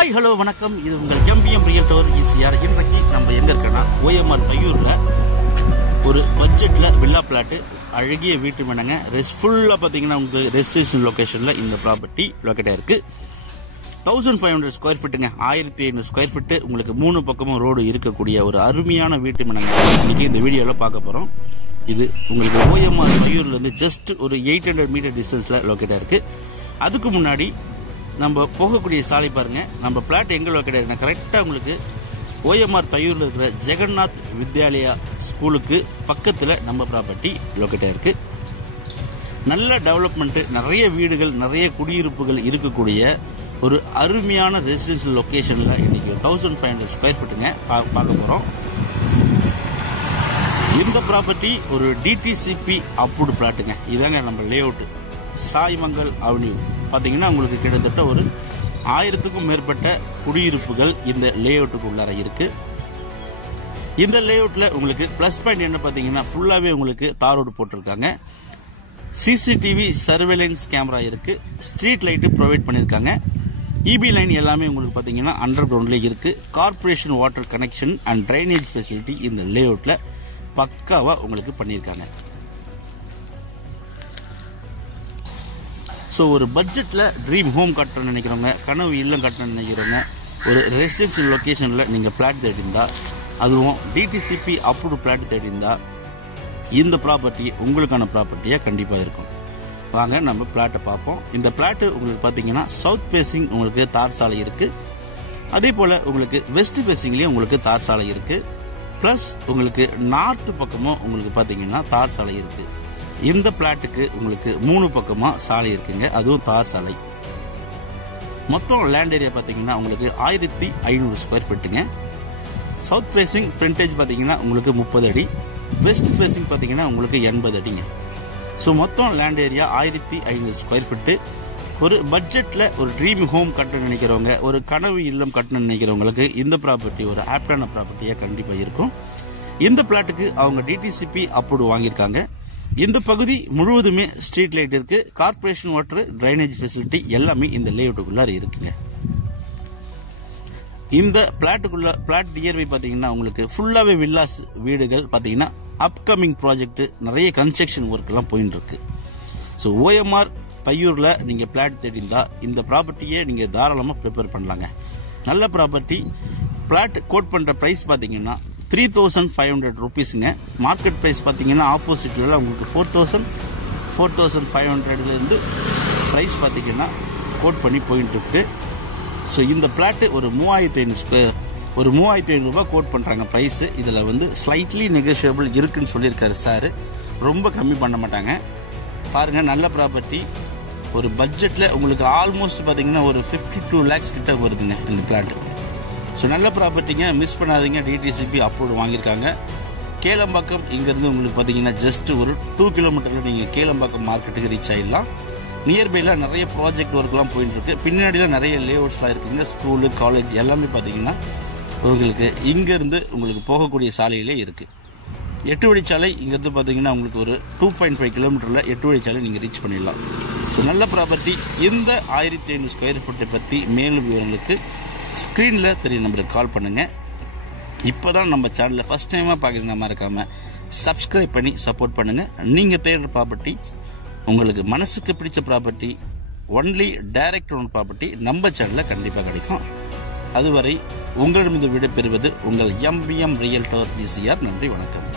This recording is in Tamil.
ஹாய் ஹலோ வணக்கம். இது உங்கள் எம்பிஎம் ரியல்டோர் ஈசிஆர். இன்றைக்கு நம்ம எங்க இருக்கோம்னா ஓஎம்ஆர் பையூர்ல ஒரு பட்ஜெட்ல வில்லா பிளாட், அழகிய வீட்டு மனங்க, ஃபுல்லா பாத்தீங்கன்னா உங்களுக்கு ரெசிடென்ஷியல் லொகேஷன்ல இந்த ப்ராப்பர்ட்டி லொகேட் ஆயிருக்கு. 1500 ஸ்கொயர் ஃபீட்டுங்க, 1500 ஸ்கொயர் ஃபீட்டு, உங்களுக்கு 3 பக்கமும் ரோடு இருக்கக்கூடிய ஒரு அருமையான வீட்டு மனங்க இன்னைக்கு இந்த வீடியோல பார்க்க போறோம். இது உங்களுக்கு ஓஎம்ஆர் பையூர்ல இருந்து ஜஸ்ட் ஒரு 800 மீட்டர் டிஸ்டன்ஸ்ல லொகேட் ஆயிருக்கு. அதுக்கு முன்னாடி நம்ம போகக்கூடிய சாலை பாருங்க. நம்ம பிளாட் எங்க லொகேட் ஆயிருக்குன்னா கரெக்டா உங்களுக்கு ஓஎம்ஆர் பையூர்ல இருக்கிற ஜெகநாத் வித்யாலயா ஸ்கூலுக்கு பக்கத்துல நம்ம ப்ராப்பர்ட்டி லொகேட் ஆயிருக்கு. நல்ல டெவலப்மெண்ட், நிறைய வீடுகள், நிறைய குடியிருப்புகள் இருக்கக்கூடிய ஒரு அருமையான ரெசிடென்ஷியல் லொகேஷன்ல இன்னைக்கு 1500 ஸ்கொயர் ஃபீட்டுங்க பார்க்க போறோம். இந்த ப்ராப்பர்ட்டி ஒரு டிடிசிபி அப்ரூவ்டு பிளாட்டுங்க. இதாங்க நம்ம லே அவுட். சாய்மங்கல் அவென்யூ பாத்தீங்கன்னா உங்களுக்கு கிட்டத்தட்ட ஒரு 1000க்கும் மேற்பட்ட குடியிருப்புகள் இந்த லே அவுட்டுக்கு உள்ளார இருக்கு. இந்த லே அவுட்ல உங்களுக்கு பிளஸ் பாயிண்ட் என்ன பாத்தீங்கன்னா ஃபுல்லாவே உங்களுக்கு தார் ரோடு போட்டிருக்காங்க. சிசிடிவி சர்வேலன்ஸ் கேமரா இருக்கு. ஸ்ட்ரீட் லைட் ப்ரொவைட் பண்ணிருக்காங்க. இபி லைன் எல்லாமே உங்களுக்கு பாத்தீங்கன்னா அண்டர் கிரவுண்ட்ல இருக்கு. Corporation water connection and drainage facility இந்த லே அவுட்ல பக்காவா உங்களுக்கு பண்ணிருக்காங்க. ஸோ ஒரு பட்ஜெட்ல ட்ரீம் ஹோம் கட்டணும்னு நினைக்கிறவங்க, கனவு இல்லம் கட்டணும்னு நினைக்கிறவங்க, ஒரு ரெசிடென்ஷியல் லொகேஷன்ல நீங்க பிளாட் தேடிந்தா, அதுவும் டிடிசிபி அப்ரூவ்டு பிளாட் தேடிந்தா இந்த ப்ராப்பர்ட்டி உங்களுக்கான ப்ராப்பர்ட்டியா கண்டிப்பா இருக்கும். வாங்க நம்ம பிளாட்டை பார்ப்போம். இந்த பிளாட் உங்களுக்கு பாத்தீங்கன்னா சவுத் ஃபேசிங் உங்களுக்கு தார் சாலை இருக்கு. அதே போல உங்களுக்கு வெஸ்ட் ஃபேசிங்லயும் உங்களுக்கு தார் சாலை இருக்கு. பிளஸ் உங்களுக்கு நார்த் பக்கமும் உங்களுக்கு பாத்தீங்கன்னா தார் சாலை இருக்கு. இந்த பிளாட்டுக்கு உங்களுக்கு 3 பக்கமா சாலை இருக்குங்க, அதுவும் தார் சாலை. மொத்தம் லேண்ட் ஏரியா பாத்தீங்கன்னா உங்களுக்கு 1500 ஸ்கொயர் ஃபீட்டுங்க. சவுத் ஃபேசிங் ஃப்ரண்டேஜ் பாத்தீங்கன்னா உங்களுக்கு 30 அடி, வெஸ்ட் ஃபேசிங் பாத்தீங்கன்னா உங்களுக்கு 80 அடிங்க. ஸோ மொத்தம் லேண்ட் ஏரியா 1500 ஸ்கொயர் ஃபீட்டு. ஒரு பட்ஜெட்ல ஒரு ட்ரீம் ஹோம் கட்டணும்னு நினைக்கிறவங்க, ஒரு கனவு இல்லம் கட்டணும்னு நினைக்கிறவங்களுக்கு இந்த ப்ராப்பர்ட்டி ஒரு ஆப்டான ப்ராப்பர்ட்டியா கண்டிப்பா இருக்கும். இந்த பிளாட்டுக்கு அவங்க டிடிசிபி அப்ரூவ்டு வாங்கியிருக்காங்க. இந்த பகுதி முழுவதுமே ஸ்ட்ரீட் லைட் இருக்கு. கார்பரேஷன் வாட்டர், டிரைனேஜ் ஃபெசிலிட்டி எல்லாமே இந்த லேஅவுட்டுக்குள்ள இருக்குங்க. இந்த பிளாட்டுக்குள்ள பிளாட் நியர்பை பாத்தீங்கன்னா உங்களுக்கு ஃபுல்லாவே வில்லாஸ் வீடுகள் பாத்தீங்கன்னா அப்கமிங் ப்ராஜெக்ட், நிறைய கன்ஸ்ட்ரக்ஷன் ஒர்க் எல்லாம் போயிட்டு இருக்கு. ஸோ ஓஎம்ஆர் பையூர்ல நீங்க பிளாட் தேடிந்தா இந்த ப்ராப்பர்ட்டியை நீங்க தாராளமா ப்ரிப்பேர் பண்ணலாங்க. நல்ல ப்ராப்பர்ட்டி. பிளாட் கோட் பண்ற பிரைஸ் பாத்தீங்கன்னா 3500 ருபீஸுங்க. மார்க்கெட் பிரைஸ் பாத்தீங்கன்னா ஆப்போசிட்ல உங்களுக்கு 4500 இருந்து பிரைஸ் பாத்தீங்கன்னா கோட் பண்ணி போயிட்டு இருக்கு. ஸோ இந்த பிளாட் ஒரு 3500 ரூபாய் கோட் பண்றாங்க பிரைஸ். இதுல வந்து ஸ்லைட்லி நெகோஷியபிள் இருக்குன்னு சொல்லியிருக்காரு சார். ரொம்ப கம்மி பண்ண மாட்டாங்க. பாருங்க, நல்ல ப்ராப்பர்ட்டி. ஒரு பட்ஜெட்ல உங்களுக்கு ஆல்மோஸ்ட் பாத்தீங்கன்னா ஒரு 52 lakhs கிட்ட வருதுங்க இந்த பிளாட். ஸோ நல்ல ப்ராப்பர்ட்டிங்க, மிஸ் பண்ணாதீங்க. டிடிசிபி அப்ரூவ்டு வாங்கியிருக்காங்க. கேளம்பாக்கம் இங்கிருந்து உங்களுக்கு பாத்தீங்கன்னா ஜஸ்ட் ஒரு 2 கிலோமீட்டர்ல நீங்க கேளம்பாக்கம் மார்க்கெட்டுக்கு ரீச் ஆயிடலாம். நியர்பைல நிறைய ப்ராஜெக்ட் ஒர்க் எல்லாம் போயிட்டு இருக்கு. பின்னாடியில நிறைய லேஅவுட்ஸ் எல்லாம் இருக்குங்க. ஸ்கூலு, காலேஜ் எல்லாமே பாத்தீங்கன்னா உங்களுக்கு இங்க இருந்து உங்களுக்கு போகக்கூடிய சாலையிலே இருக்கு. 8 வழிச்சாலை இங்கிருந்து பாத்தீங்கன்னா உங்களுக்கு ஒரு 2.5 கிலோமீட்டர்ல 8 வழிச்சாலை நீங்க ரீச் பண்ணிடலாம். ஸோ நல்ல ப்ராப்பர்ட்டி. இந்த 1500 ஸ்கொயர் ஃபீட்டை பத்தி மேலும் விவரங்களுக்கு ஸ்கிரீன்ல தெரிய நம்பருக்கு கால் பண்ணுங்க. இப்பதான் நம்ம சேனல்ல ஃபர்ஸ்ட் டைமா பாக்குறீங்க, மறக்காம சப்ஸ்கிரைப் பண்ணி சப்போர்ட் பண்ணுங்க. நீங்க தேடுற ப்ராப்பர்ட்டி, உங்களுக்கு மனசுக்கு பிடிச்ச property, only direct own property நம்ம சேனல்ல கண்டிப்பா கிடைக்கும். அதுவரை உங்களிடமிருந்து விடைபெறுவது உங்கள் எம்பிஎம் ரியல்டோர் ஈசிஆர். நன்றி, வணக்கம்.